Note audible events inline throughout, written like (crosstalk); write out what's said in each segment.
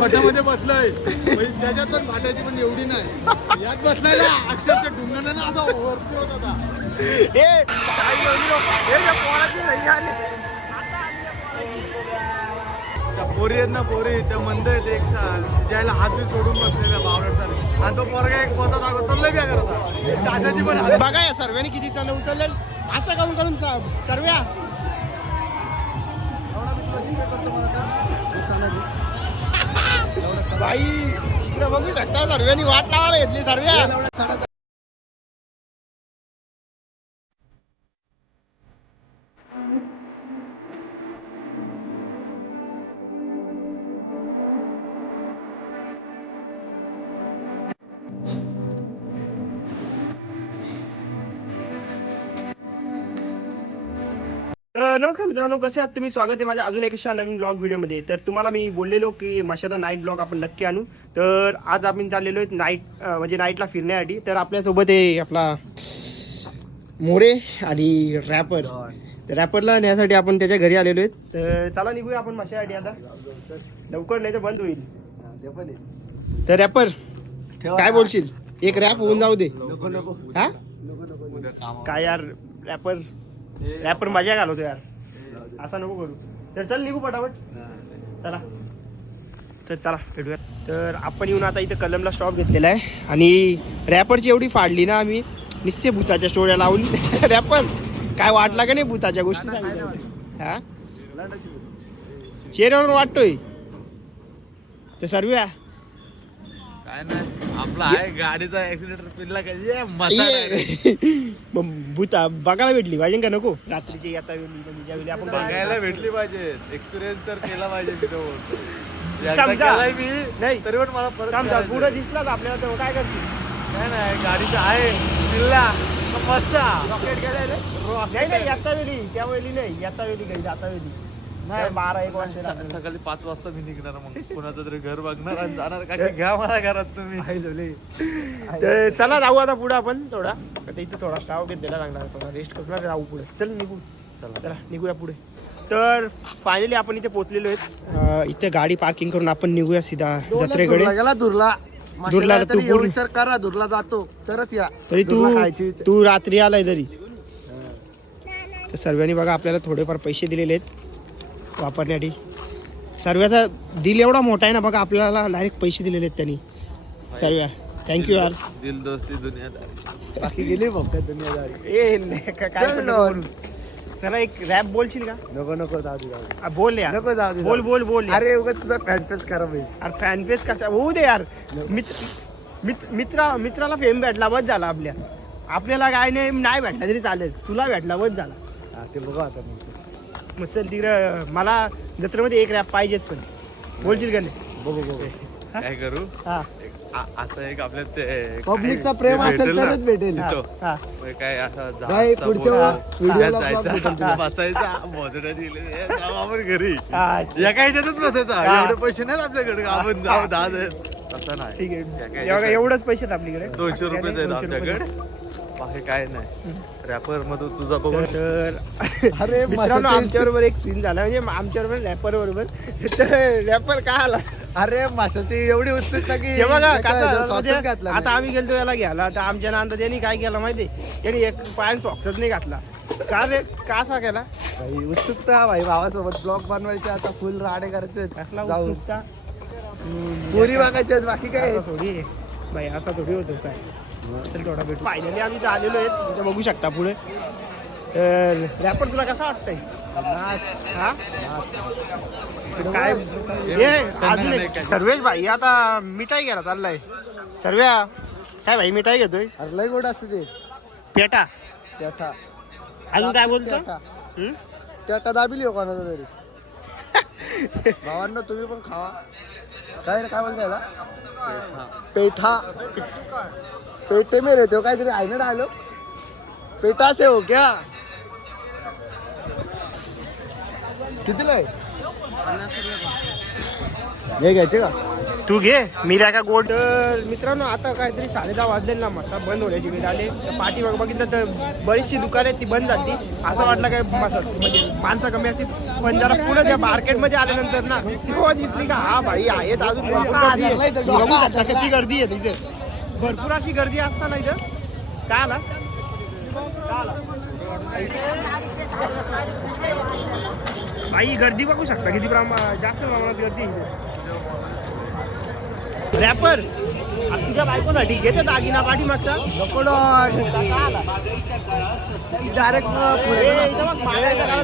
छोट्या मध्ये बसलोय त्याच्यात पण फाटायची पण एवढी नाही. यात बसलाय ना अक्षरशः ढुंगण ना असा होत होता पोरी आहेत ना पोरी त्या मंद आहेत एक सा- ज्याला हात बी सोडून बसलेल्या बावड्यासारखे आणि तो पोरगा एक पोता दाखवतो लय बेकार होता. चाचाची पण बघा या सर्वांनी किती जण उचलले. असं करून करून सर्व्या? बाई इकडे बघू शकता सर्वांनी वाट लावायला घेतली सर्व्या. नमस्कार मित्रांनो कसे आहात तुम्ही? स्वागत आहे माझ्या अजून एका नवीन ब्लॉग व्हिडिओमध्ये तर तुम्हाला मी बोललेलो की माशाचा नाईट ब्लॉग आपण नक्की आणू. तर आज आपण चाललेलो आहेत नाईट म्हणजे नाईटला फिरण्यासाठी. तर आपल्यासोबत आहे आपला मोरे आणि रॅपर रॅपरला नेण्यासाठी आपण त्याच्या घरी आलेलो आहेत. तर चला निघूया आपण माशासाठी आता. लवकर नाही तर बंद होईल. तर रॅपर काय बोलशील? एक रॅप होऊन जाऊ दे. हा? काय यार रॅपर रॅपर मजा घालवतो यार. असा नको करू. तर चल निघू पटापट. चला. तर चला भेटूया तर आपण येऊन आता इथं कलमला स्टॉप घेतलेला आहे. आणि रॅपरची एवढी फाडली ना आम्ही नुसते भूताच्या स्टोऱ्या लावून. (laughs) रॅपर काय वाटला का नाही भूताच्या गोष्टी? हा? चेहऱ्यावरून वाटतोय. तर सर्व्या काय नाही आपला आहे गाडीचा ऍक्सिडेंट पिल्ला काय मसाला मग भूता बघायला भेटली पाहिजे का नको? रात्रीची आता वेळी म्हणजे ज्यावेळी आपण बघायला भेटली पाहिजे. एक्सपिरियन्स तर केला पाहिजे मी तो. बोलतो. (laughs) एकदा समजा. केलाय मी नाही. तरी पण मला परत समजा करायचं. पुढे दिसला तर आपल्याला तेव्हा काय नाही गाडीचा आहे. पिल्ला मस्त. रॉकेट गेलाय नाही नाही याचा वेळी त्यावेळी नाही. याचा वेळी काही जाता वेळी नाही बारा एक वाजता सकाळी पाच वाजता मी निघणार मग कोणाचं तरी घर बघणार आणि जाणार का? घ्या मला घरात तुम्ही. तर चला जाऊ आता पुढे आपण थोडा. आता इथं थोडा स्टाव घेतलेला लागणार थोडा. रेस्ट करणार जाऊ पुढे. चल निघू. चला. चला निघूया पुढे. तर फायनली आपण इथे पोहोचलेलो आहेत. इथे गाडी पार्किंग करून आपण निघूया सीधा जत्रेकडे. गेला दुर्ला. दुर्ला विचार करा दुर्ला जातो. तरच या. तरी तू तू रात्री आलाय तरी. तर सर्वांनी बघा आपल्याला थोडेफार पैसे दिलेले आहेत. वापरण्यासाठी सर्वाचा दिल एवढा मोठा आहे ना बघा आपल्याला डायरेक्ट पैसे दिलेले आहेत त्यांनी. सर्व्या थँक्यू यार. दिल दोस्ती दुनियादारी. बाकी गेली फक्त दुनियादारी? ए नाही, का- काय चल पण बोलू. त्याला एक रॅप बोलशील का? नको नको जाऊ दे जाऊ दे. आ, बोल यार. नको जाऊ दे बोल बोल बोल. यार. अरे उगाच तुझा फॅन पेस खराब होईल अरे फॅन पेज कसा? होऊ दे यार. मित्र मित- मित्रा मित्राला फेम भेटला बस झाला आपल्या. आपल्याला काय नाही नाही भेटला तरी चालेल. तुला भेटला बस झाला. हा, ते बघू आता मग. मग चल तिकडं मला जत्रेमध्ये एक रॅप पाहिजेच पण. बोलशील का नाही? बघू बघू. काय करू? हा. आ- असं एक आपल्या ते पब्लिकचा काय- प्रेम ते असेल भेटेल ना. तरच भेटेल. हा, तो. हा. मग काय असं काय पुढच्या बोल- व्हिडिओला त्यात vlog भेटेल जायचा तुला. बसायचा. मोजड्या दिले. ए, जाऊ आपण घरी. हा, एका ह्याच्यातच बसायचा? हा. एवढे पैसे नाहीत आपल्याकडे. का आपण जाऊ दहा दे. तसं नाही. ठीक आहे. एवढंच पैसे आहेत आपल्याकडे. दोनशे रुपये आहेत दोनशे रुपये आपल्याकडे. बाकी काय नाही. रॅपर मधून तुझा बघून तर अरे मित्रांनो आमच्या बरोबर एक सीन झाला. म्हणजे आमच्या बरोबर रॅपर बरोबर. तर रॅपर काय आला? अरे माशाची एवढी उत्सुकता की हे बघा कसं म्हणजे आता. आम्ही गेलतो याला घ्यायला. तर आमच्या नंतर त्यांनी काय केलं माहिती त्यांनी एक पायान सॉक्सच नाही घातला. का रे? का असा केला? भाई, उत्सुकता भाई भावासोबत ब्लॉग बनवायचे आता फुल राडे करायचे. कसला उत्सुकता? पुरी बघायचे आहेत, बाकी काय? थोडी आहे. बाई असा थोडी होतो. काय चल थोडा भेटू. फायनली आम्ही इथं आलेलो आहेत. इथं बघू शकता पुढे. तर रॅपर तुला कसा वाटतंय? हा? काय? हे अजून एक. सर्वेश भाई आता मिठाई घ्यायला चाललाय. सर्व्या काय भाई मिठाई घेतोय? अरे लय गोड असते ते. पेटा. त्याठा अजून काय बोलतो? त्याठा हं? त्याठा दाबिली हो कोणाचा तरी. (laughs) भावांना तुम्ही पण खावा. काय रे काय बोलताय ना पेठा. पेठे मे रे हो काहीतरी आहे ना डायलो पेटा से हो क्या? कितीला आहे? हे घ्यायचे का? तू घे मी का गोड? तर मित्रांनो आता काहीतरी साडे दहा वाजले ना मसा बंद होण्याची वेळ आले. तर पाठी बघ बघितलं तर बरीचशी दुकान आहेत ती बंद झाली. असं वाटलं काय मसा म्हणजे माणसं कमी असतील. पण जरा पुढे त्या मार्केटमध्ये आल्यानंतर ना तेव्हा दिसली का? हा भाई आहेच अजून. किती गर्दी आहे तिथे. भरपूर अशी गर्दी असताना इथं. काय आला? काय आला? भाई गर्दी बघू शकता. किती प्रमाण जास्त प्रमाणात गर्दी रॅपर तुझ्या बायकोसाठी घेते दागिना पाठीमागचा? डायरेक्ट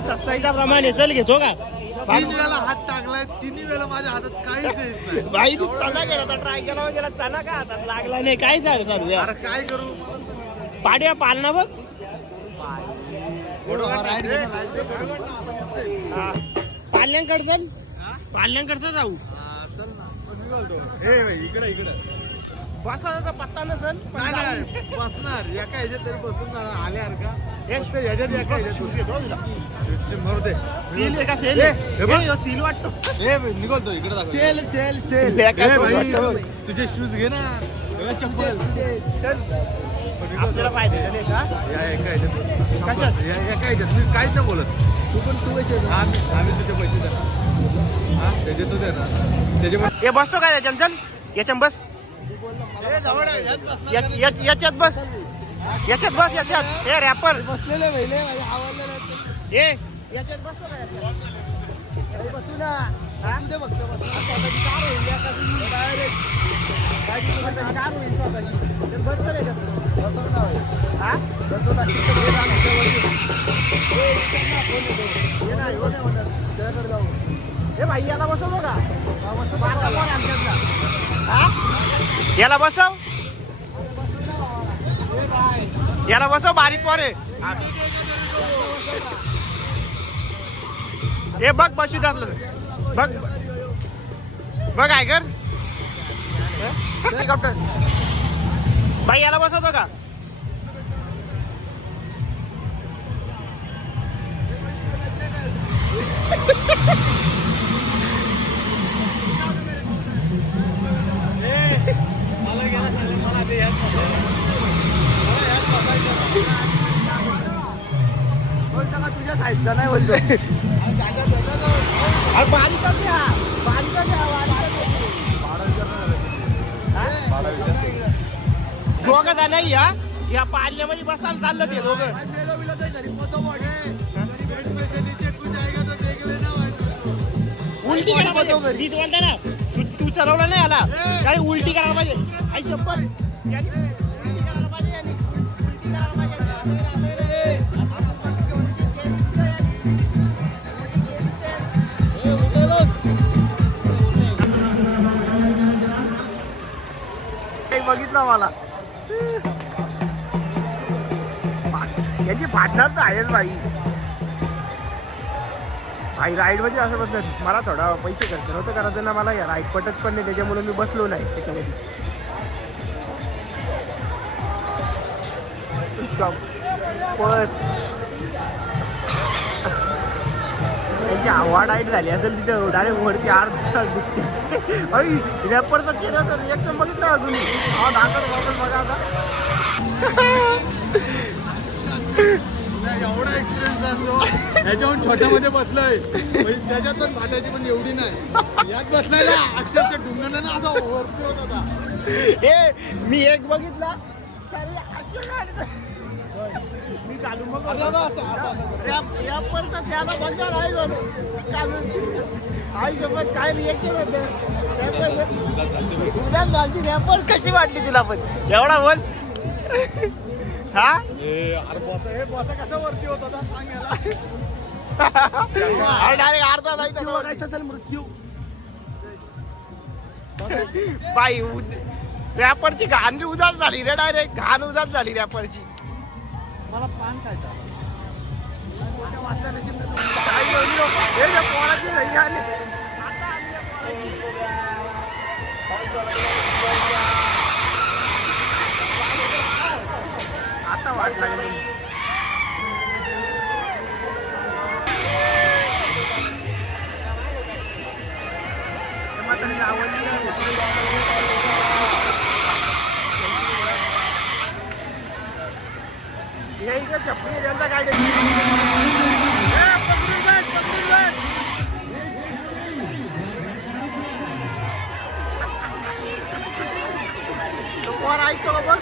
सस्ताईचा प्रमाण आहे. चल घेतो का? तीन वेळा हात टाकलाय तिन्ही वेळा माझ्या हातात काहीच येत नाही. भाई तू चना गेला होता. ट्राय केला वगैरे चना का हातात लागला नाही. काय झालं? चालू अरे काय करू? पाड्या पालना बघ. पाल्यांकडे चल. पाल्यांकडचं जाऊ. चल ना. पण मी बोलतो भाई इकडे इकडे. बसा पत्ता नसल बसणार. एका ह्याच्यात तरी बसून जाणार आल्यावर का? ह्याच्यात एका ह्याच्यात. सील वाटतो. हे भाई, निघालतो. इकडे सेल सेल तुझे शूज घे ना. चप्पल आपल्याला पाहिजे नाही का? या एका ह्याच्यात कशात? या एका ह्याच्यात मी काहीच नाही बोलत. तू पण तू पैसे आम्ही आम्ही तुझे पैसे देणार हा? त्याचे तू देणार हे बसतो काय याच्यात चल याच्यात बस. याच्यात बस. याच्यात बस याच्यात. हे रॅपर बसलेले पहिले आवडले हे याच्यात बसतो का याच्यात? बसू ना. ना. हा? ना. ना, ना, ना. हे याला का हा, बसव. याला बसव याला बारीक पोर. आहे हे बघ बसू असलं बघ बघ. काय कर हेलिकॉप्टर. भाई याला बसवतो का? तुझ्या साईडचा नाही बोलतो. अरे बारीक घ्या बारीक घ्या दोघं जण या या पाल्यामध्ये बसायला चाललं ते दोघं. उलटी करा पाहिजे नीट म्हणता ना तू तू चालवलं नाही आला. काय उलटी करायला पाहिजे आई चप्पल. बघितलं मला. यांची फाटणार तर आहेच बाई. आई राईडमध्ये असं बसलं मला थोडा पैसे खर्च नव्हतं करायचं ना मला. या राईड पटत पण नाही त्याच्यामुळे मी बसलो नाही त्याच्यामध्ये. त्यांची हवा डाईट झाली असेल तिथं डायरेक्ट वरती अर्धा अई रॅपरचा चेहरा तर रिएक्शन बघितलं अजून. हा दाखल वापस बघा आता. एवढा एक्सपिरियन्स असतो ह्याच्याहून छोट्यामध्ये बसलोय. त्याच्यात पण फाटायची पण एवढी नाही. यात बसलाय ना अक्षरशः ढुंगण ना असा ओव्हरफ्लो होत होता. ए मी एक बघितला. अशी मी चालू मग तर त्याला आहे काय रिएक्शन होतं झाली कशी वाटली तुला पण? एवढा बोल. हा? ए, अरे बोचा हे बोचा कसा वरती होत होता? सांग याला. डायरेक्ट अर्धा असेल मृत्यू. बाई रॅपरची घाण उदास झाली रे डायरेक्ट घाण उदास झाली रॅपरची. मला पान खायचं काय आता वाट लागली इकडे चपली त्यांचा गाडी पोर ऐकतो का बघ?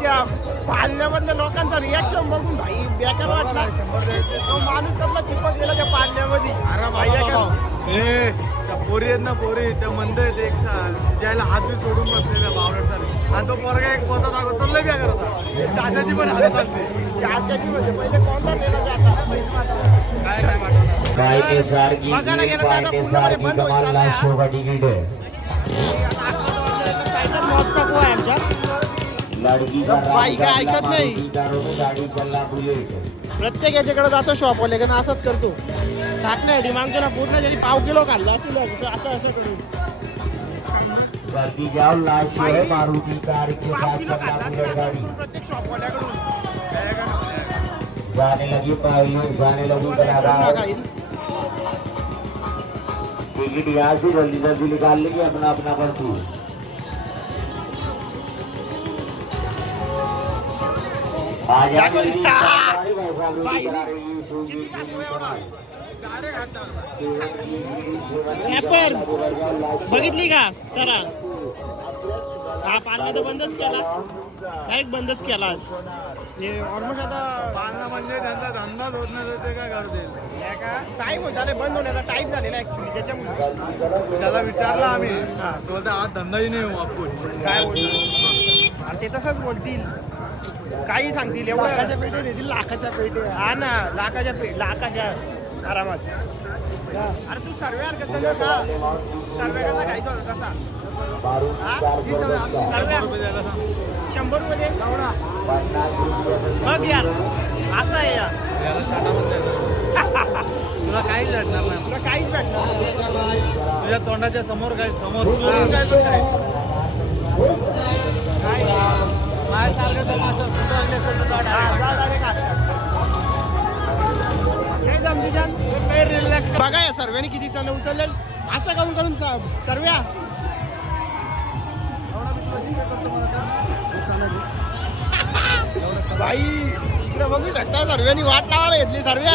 त्या पाळण्यामधल्या लोकांचा रिॲक्शन बघून भाई बेकार वाटला. तो माणूस कसला चिपक गेला त्या पाळण्यामध्ये. पोरी आहेत ना पोरी त्या मंद आहेत एक सा- ज्याला हात बी सोडून बसलेल्या बावडट सारखे. आणि तो पोरगा एक पोता दाखवतो तो लय बेकार होता. चाचाची पण हातात आणते चाच्याची म्हणजे पहिले कोणता नेला जाता काय काय वाटत बायके सारखी बघायला गेलं तर आता बंद होईल आमच्या काय राज ऐकत नाही. प्रत्येक याच्याकडे जातो शॉपवाले कारण असंच करतो. टाकण्यासाठी मागतो ना पूर्ण जरी पाव किलो खाल्ला असेल तर असं असं करून लड़की जाओ लास्ट है मारुति कार के पाव साथ किलो चलना खाल्ला असेल बुलेट ना गाड़ी। पूर्ण प्रत्येक शॉपवाल्याकडून जाने लगी पाइयों जाने लगी पूर्ण कलाकार खाईल. टिकट यहाँ से जल्दी जल्दी निकाल लेंगे अपना अपना पर्ची आ जागो बघितली का? करा. हा पालना तर बंदच केला. डायरेक्ट बंदच केला आज. ऑलमोस्ट आता पालना म्हणजे त्यांचा धंदाच होत नाही ते काय करतील? हे का? टाईम होत झाले बंद होण्याचा टाईम झालेला ऍक्च्युली त्याच्यामुळे. त्याला विचारलं आम्ही. तो बोलता आज धंदाही नाही हो आपण. काय बोलतो आणि ते तसंच बोलतील. काही सांगतील एवढं. लाखाच्या पेटे देतील लाखाच्या पेटे हा ना लाखाच्या पे लाखाच्या आरामात. अरे तू सर्वे कसं का? सर्वे कसा घ्यायचा होता कसा? शंभर रुपये बघ यार असं आहे यार. तुला काहीच भेटणार नाही. तुला काहीच भेटणार. तुझ्या तोंडाच्या समोर काय समोर पण काय. सर्वेने किती जण उचलले असं करून करून सर्व्या. बाई इकडे बघू शकता सर्व्यानी वाट लावायला घेतली सर्व्या.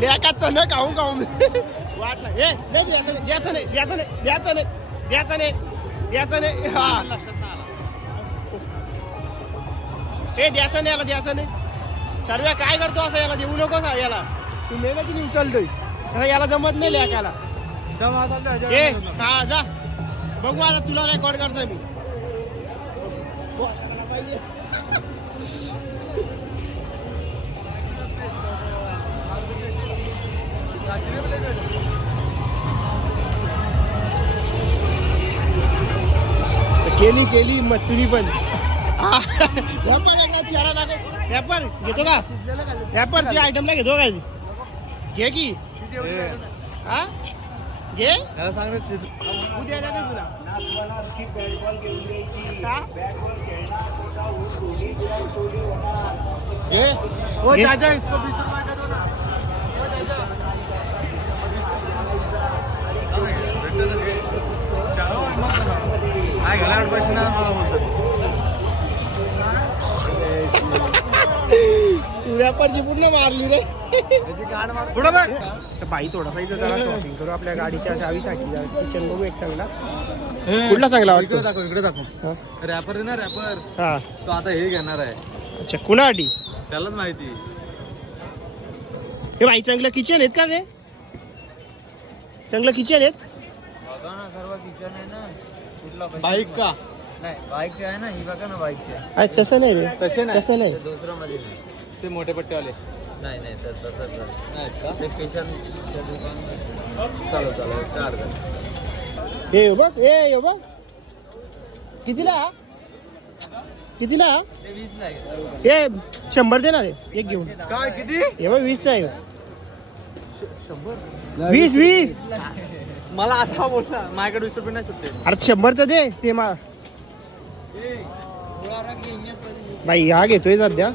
लेखात तर न खाऊ खाऊ. वाट ला ए नाही द्यायचं नाही द्यायचं नाही द्यायचं नाही द्यायचं नाही द्यायचं नाही द्यायचं नाही हे. द्यायचं नाही याला द्यायचं नाही सर्व काय करतो असं याला देऊ नको याला. तू मेहनतीने उचलतोय. याला जमत नाही लेखाला आता ए. हा जा. बघू आता तुला रेकॉर्ड करतोय मी. केली केली मग तुम्ही पण. रॅपर एकदा चेहरा दाखव. रॅपर घेतो का? रॅपर तुझ्या आयटमला घेतो काय घे की. हा घे याला सांग रे चित- उद्या द्या ते तुला का? घे ओ घे. चाचा इसको बीस रुपये का दो ना. ओ चाचा. भेटलं तर घे. चालव आणि मग करा. काय घालायला पैसे नाही मला बोलतात तू रॅपरची पूर्ण मारली रे पुढं बघ. तर बाई थोडासा इथं जरा शॉपिंग करू आपल्या गाडीच्या चावीसाठी किचन बघू एक चांगला. कुठला चांगला? इकडे दाखव इकडे दाखव. हा. रॅपर आहे ना रॅपर हा. तो आता हे घेणार आहे. अच्छा कुणासाठी? त्यालाच माहिती. हे बाई चांगलं किचन आहेत का रे? चांगलं किचन आहेत? बघा ना सर्व किचन आहे ना. कुठला? बाईक का? नाही बाईकचे आहे ना ही बघा ना बाईकचे तसं नाही रे. तसे नाही. तसं नाही. ते दुसरं मध्ये ते मोठे पट्टेवाले. नाही नाही तर तसंच. नाहीत का? दुकान चालू चालू नाही. हे बघ हे हे बघ. कितीला हा? कितीला हा? ते वीस हे शंभर दे ना रे एक घेऊन. काय किती? हे बघ वीसचा आहे. वीस वीस. मला आता बोलला माझ्याकडे वीस रुपये नाही सुट्टे. अरे शंभरचं दे ते मा बाई हा घेतोय सध्या.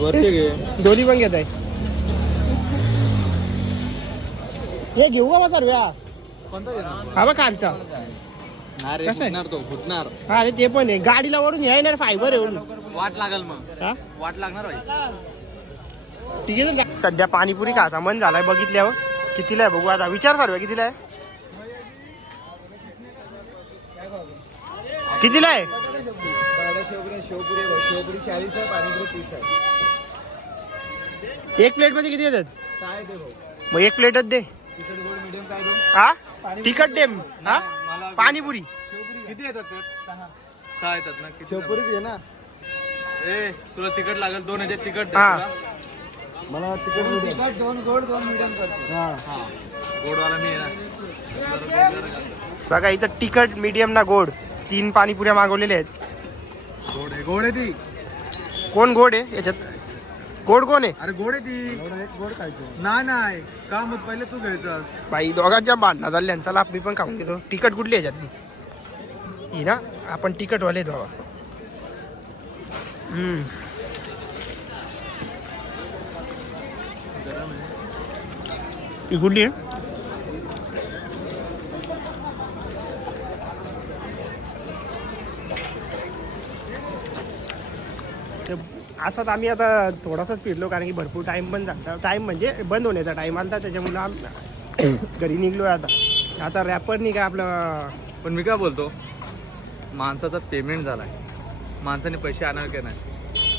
घे. दोन्ही पण घेत आहे. हे घेऊ का मग सर्व्या हा बघ कालचा ना रे कसं आहे? फुटणार तो फुटणार. अरे ते पण आहे. गाडीला वरून येणार फायबर आहे वरून वाट लागल मग. हा? वाट लागणार भाई ठीक आहे ना? सध्या पाणीपुरी खायचा मन झालाय बघितल्यावर. कितीला आहे बघू आता. विचार सर्व कितीला आहे? कितीला आहे? शेवपुरी शेवपुरी चाळीस आहे पाणीपुरी तीस आहे. एक प्लेटमध्ये किती येतात? सहा आहे ते भाऊ. मग एक प्लेटच दे. तिकट गोड मिडियम काय देऊ हा? तिखट दे. हा? पाणीपुरी. किती येतात ते सहा. येतात ना किती शेवपुरीच घे ना. ए तुला तिकट लागेल दोन ह्याच्यात तिकट दे हा. तुला. मला तिकट तिकट दोन गोड दोन मिडियम करतो. हा. हा. गोडवाला मी आहे ना. बघा इथं तिखट मीडियम ना गोड. तीन पाणीपुऱ्या मागवलेल्या आहेत. गोड आहे गोड आहे ती. कोण गोड आहे याच्यात? गोड कोण आहे? अरे गोड आहे ती. गोड खायचो नाही नाही. का मग पहिले तू घ्यायचास बाई दोघांच्या भांडणा झाल्या चला मी पण खाऊन घेतो. तिखट कुठली याच्यातली? ही ना आपण तिखटवाले आहेत बाबा. हम्म. ही कुठली आहे? तर असाच आम्ही आता थोडासाच फिरलो कारण की भरपूर टाइम पण झाला. टाइम म्हणजे बंद होण्याचा टाइम आला त्याच्यामुळं आम (coughs) घरी निघलो आता. आता रॅपरनी काय आपलं पण मी काय बोलतो? माणसाचा पेमेंट झालाय. माणसाने पैसे आणावे की नाही?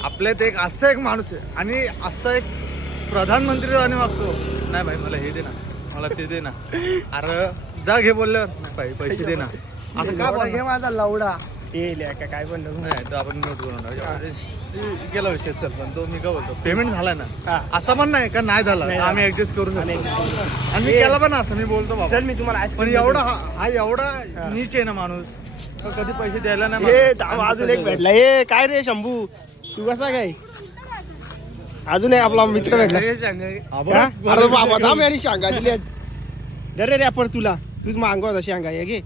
आपल्यात एक असं एक माणूस आहे. आणि असं एक प्रधानमंत्री आणि मागतो. नाही भाई मला हे दे ना. मला ते दे ना. अरे जा घे बोललं. नाही भाई पैसे दे ना. असं का? माझा लवडा. ते लिहा का काय पण नको. नाही तो आपण नोट करून टाकू. गेला विषय चल पण तो मी काय बोलतो? पेमेंट झाला ना. हा. असं पण नाही का नाही झाला? आम्ही ऍडजस्ट करू आणि शकतो आणि मी केला पण असं मी बोलतो चल मी तुम्हाला पण एवढा. हा हा एवढा नीच आहे ना माणूस. कधी पैसे द्यायला नाही अजून एक भेटला. ए काय रे शंभू? तू कसा काय? अजून एक आपला मित्र भेटला. हे. हा? शांगा दिल्या दरे रॅपर तुला. तूच मागव होता शांगा हे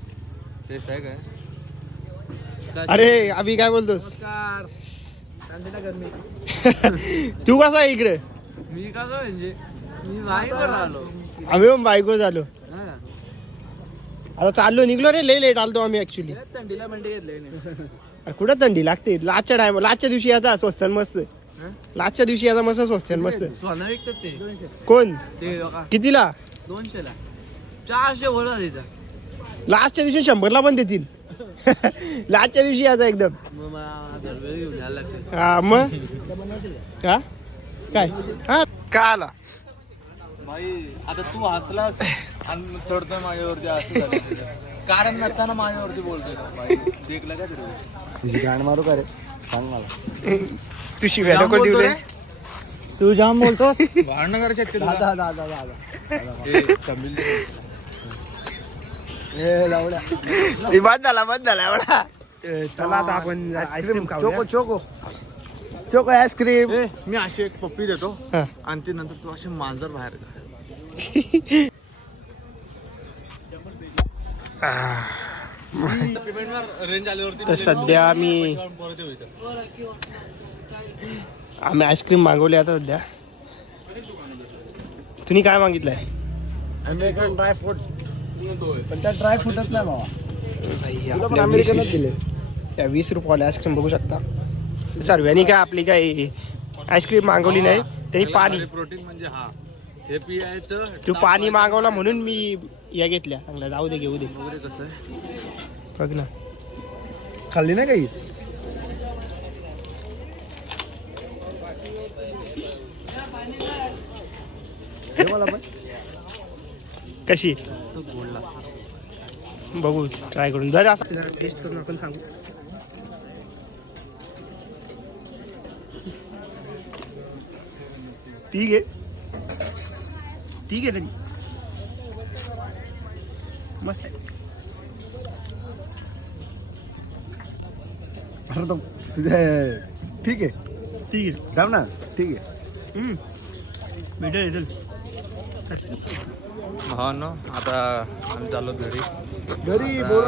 टेस्ट आहे काय? अरे अभि काय बोलतोस? नमस्कार. कांदेला गरमी (laughs) तू कसा आहे इकडे? मी का म्हणजे मी आम्ही पण बायको झालो आता चाललो निघलो रे लई लेट आलतो आम्ही ऍक्च्युली थंडीला मंडी घेतले कुठं थंडी लागते? लाचच्या टाइम लाचच्या दिवशी याचा स्वस्त मस्त. लाचच्या दिवशी याचा मस्त स्वस्त मस्त. कोण? कितीला? दोनशेला. चारशे बोला तिथं लास्टच्या दिवशी शंभरला पण देतील. लास्टच्या दिवशी याचा एकदम. मग? हा? हा काय? हा? का आला? भाई आता तू हसलास आणि चढतोय माझ्यावरती असं झालं तुझं. कारण नसताना माझ्यावरती बोलतोय देखला का तुझी गाण मारू का रे? सांग मला. तू शिव्या जाम नको देऊ बोलतो रे. रे. तू जाम बोलतोस? भांडणं करायचे आहेत का तुला? दादा दादा दादा. ते तमिळ दे. ए लवड्या हे बाद झाला बाद झाला एवढा. चला आता आपण ice cream choco choco. Choco ice cream मी अशी एक पप्पी देतो. आणि ती नंतर तू असे मांजर बाहेर तर सध्या इथं. आम्ही आईस्क्रीम मागवले आता सध्या. तुम्ही काय मागितलंय? अमेरिकन ड्राय फ्रूट पण त्या ड्राय फ्रूटच नाही बाबा तुला पण आपल्या अमेरिकनच वीस- दिले. त्या वीस रुपयाला आईस्क्रीम बघू शकता. सर्वांनी काय आपली काय आईस्क्रीम मागवली नाही त्यांनी पाणी. प्रोटीन म्हणजे हा. हे पियायचं तू पाणी मागवला म्हणून मी या घेतल्या. चांगल्या जाऊ दे घेऊ दे. कसं आहे? बघ ना. खाल्ली नाही काही? (laughs) मला पण? कशी? बघू ट्राय करून. जर असं जरा टेस्ट करून आपण सांगू. ठीक आहे ठीक आहे तरी. मस्त आहे. अरे तो तुझे ठीक आहे. ठीक आहे थांब ना. ठीक आहे. हम्म. भेटेल येतील हा ना आता आम्ही चाललो घरी. घरी बोर.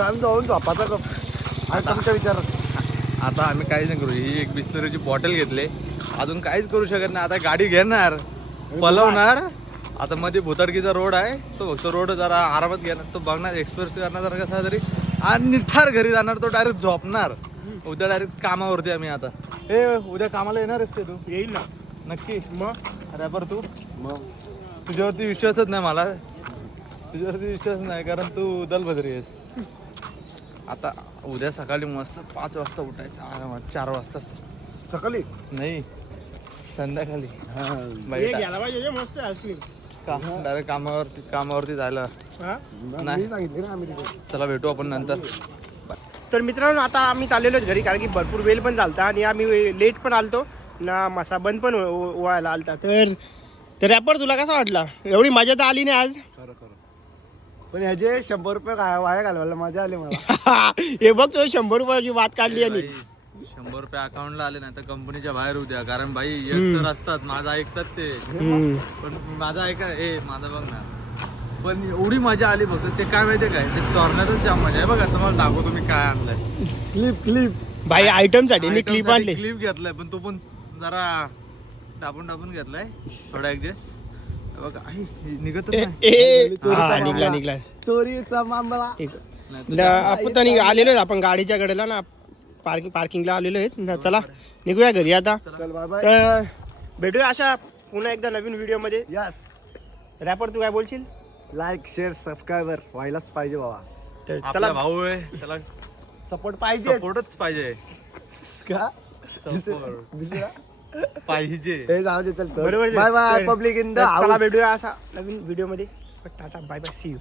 आम्ही जाऊन झोपाचा कप आणि तुमचा विचार आता आम्ही काहीच नाही करू. ही एक बिस्लरीची बॉटल घेतली. अजून काहीच करू शकत नाही. आता गाडी घेणार पलवणार. आता मध्ये भुताडकीचा रोड आहे. तो फक्त रोड जरा आरामात घेणार. तो बघणार एक्सप्रेस करणार जरा कसा तरी. आणि निठार घरी जाणार. तो डायरेक्ट झोपणार. उद्या डायरेक्ट कामावरती आम्ही आता. ए उद्या कामाला येणारच ते तू? येईल ना. नक्की. मग? रॅपर तू. मग? तुझ्यावरती विश्वासच नाही मला. तुझ्यावरती विश्वास नाही कारण तू दलबदरी आहेस. आता उद्या सकाळी मस्त पाच वाजता उठायचं. आरामात चार वाजता सकाळी? नाही संध्याकाळी. हे. घ्यायला पाहिजे रे, मस्त आईस्क्रीम डायरेक्ट कामावरती कामावरती जायला. हा? नाही. मी सांगितले ना आम्ही तिथे चला भेटू आपण नंतर. तर मित्रांनो आता आम्ही चाललेलो घरी कारण की भरपूर वेळ पण चालता आणि आम्ही लेट पण आलतो. ना मासा बंद पण व्ह- व्ह- व्हायला आलता. तर तर रॅपर तुला कसा वाटला? एवढी मजा तर आली नाही आज. खरं खरं. पण ह्याचे शंभर रुपये काय वाया घालवायला मजा आली मला. (laughs) हे बघ तो शंभर रुपयाची बात काढली आणि बाई, शंभर रुपये अकाउंटला आले नाही तर कंपनीच्या बाहेर उद्या कारण भाई सर असतात. माझं ऐकतात ते. हम्म. पण माझा ऐका ए माझं बघ ना. पण एवढी मजा आली फक्त. ते काय माहितीये काय? ते चोरण्यातच जाम मजा आहे. बघा तुम्हाला दाखवतो मी काय आणलंय. क्लिप क्लिप भाई आयटमसाठी क्लिप आणले. क्लिप घेतलाय पण तो पण जरा टापून टापून घेतलाय. थोडा ऍडजस्ट. बघा आई, हे निघतच ए, नाही. ए, हा, निघला निघला. चोरीचा मामला. एक. ल- आपण तर निघ- आलेलो आहेत आपण गाडीच्या कडेला ना. पार्किंग पार्किंगला आलेलो आहेत. ना, चला. निघूया घरी आता. चल. बाय बाय तर भेटूया अशा पुन्हा एकदा नवीन व्हिडिओमध्ये यस रॅपर तू काय बोलशील? लाईक शेअर सबस्क्रायबर व्हायलाच पाहिजे बाबा. तर आपला चला. भाऊ आहे. त्याला सपोर्ट पाहिजे सपोर्टच पाहिजे. का? दुसरा पाहिजे. हे जाऊ दे चल बरोबर bye bye public in the चला भेटूया असा नवीन व्हिडिओमध्ये. Tata bye bye see you